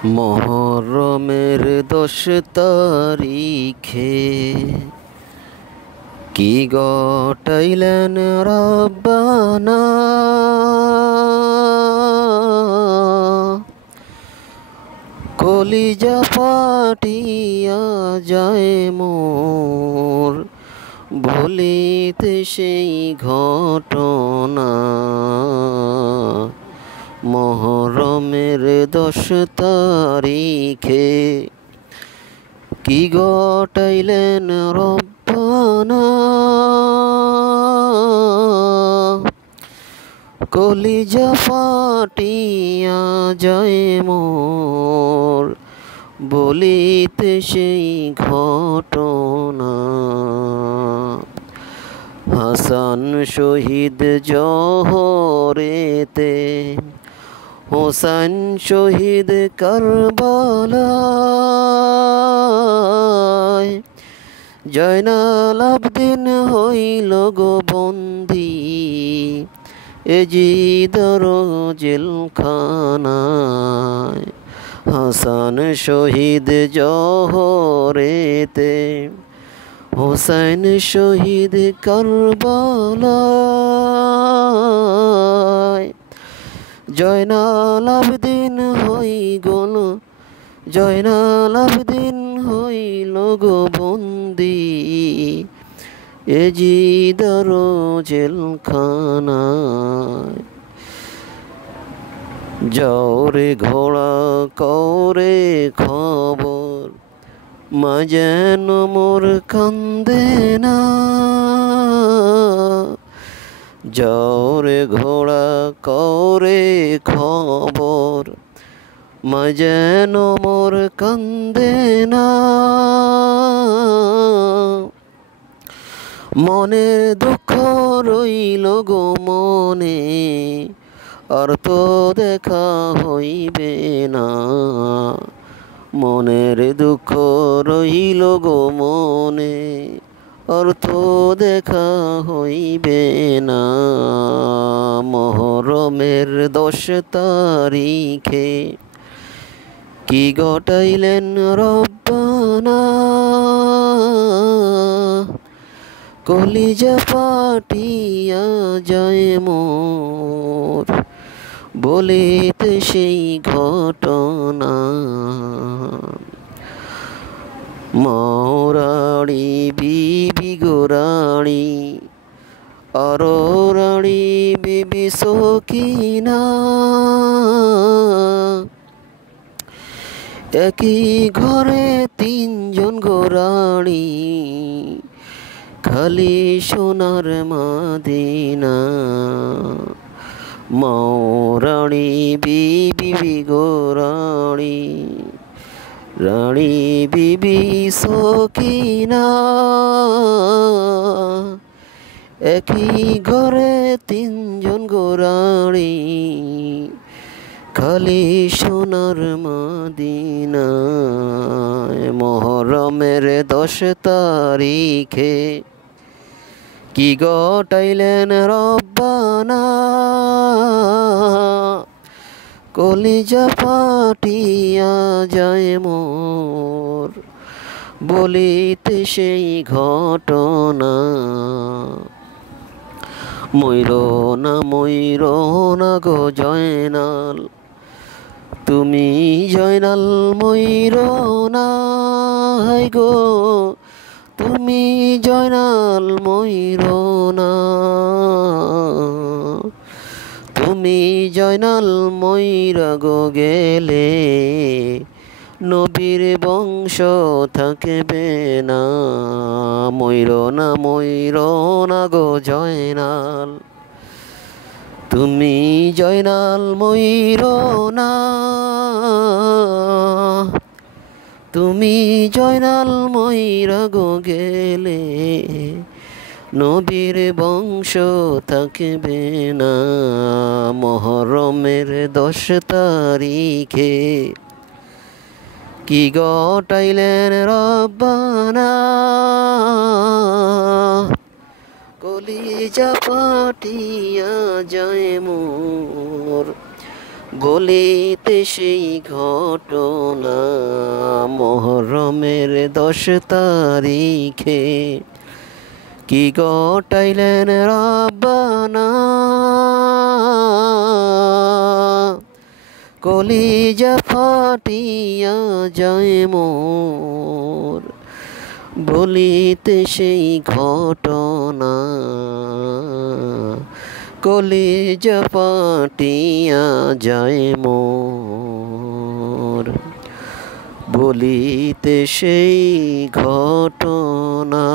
মহরমের 10 তারিখে কি ঘটাইলেন রব্বানা। কলিজা ফাটিয়া যায় মোর, ভুলিতে সেই ঘটনা। মহরমের 10 তারিখে কি ঘটাইলেন রব্বানা। কলিজা ফাটিয়া যায় মোর, বলিতে সেই ঘটনা। হাসান শহীদ জহরেতে, হোসেন শহীদ কারবালায়, জয়নাল আবদিন হইল গো বন্দী এজিদর জেলখানায়। হাসান শহীদ জহরেতে, হোসেন শহীদ কারবালায়, জয়নাল আবদিন হইল গো বন্দী এজিদর জেলখানায়। যাওরে ঘোড়া কওরে খবর, মা যেন মোর কান্দে না। যাওরে ঘোড়া কওরে খবর, মা যেন মোর কান্দে না। মনের দুঃখ রইল গো মনে, আর তো দেখা হইবে না। মনের দুঃখ রইল গো মনে, আর তো দেখা হইবে না। মহরমের 10 তারিখে কি ঘটাইলেন রব্বানা। কলিজা ফাটিয়া যায় মোর, বলিতে সেই ঘটনা। মৌরাড়ি বিবি গোরাড়ি, আর রাড়ি বিবি সকিনা, একই ঘরে 3 জন গোরাড়ি, খালি সোনার মদিনা। মৌরাড়ি বিবি গোরাড়ি, রানী বিবি সকিনা, একই ঘরে 3 জন গোরাড়ি, খালি সোনার মদিনা। মহরমের 10 তারিখে কি ঘটাইলেন রব্বানা। কলিজা ফাটিয়া যায় মোর, বলিতে সেই ঘটনা। মইরো না গো জয়নাল, তুমি জয়নাল মইরো না। হাই গো তুমি জয়নাল মইরো না। তুমি জয়নাল মইরা গো গেলে, নবীর বংশ থাকবে না। মইরো না গো জয়নাল, তুমি জয়নাল মইরো না। তুমি জয়নাল মইরা গো গেলে, নবীর বংশ থাকবে না। মহরমের 10 তারিখে কি ঘটাইলেন রব্বানা। কলিজা ফাটিয়া যায় মোর, বলিতে সেই ঘটনা মুহররমের 10 তারিখে কি ঘটাইলেন রব্বানা কলিজা ফাটিয়া যায় মোর বলিতে সেই ঘটনা কলিজা ফাটিয়া যায় মোর বলিতে সেই ঘটনা।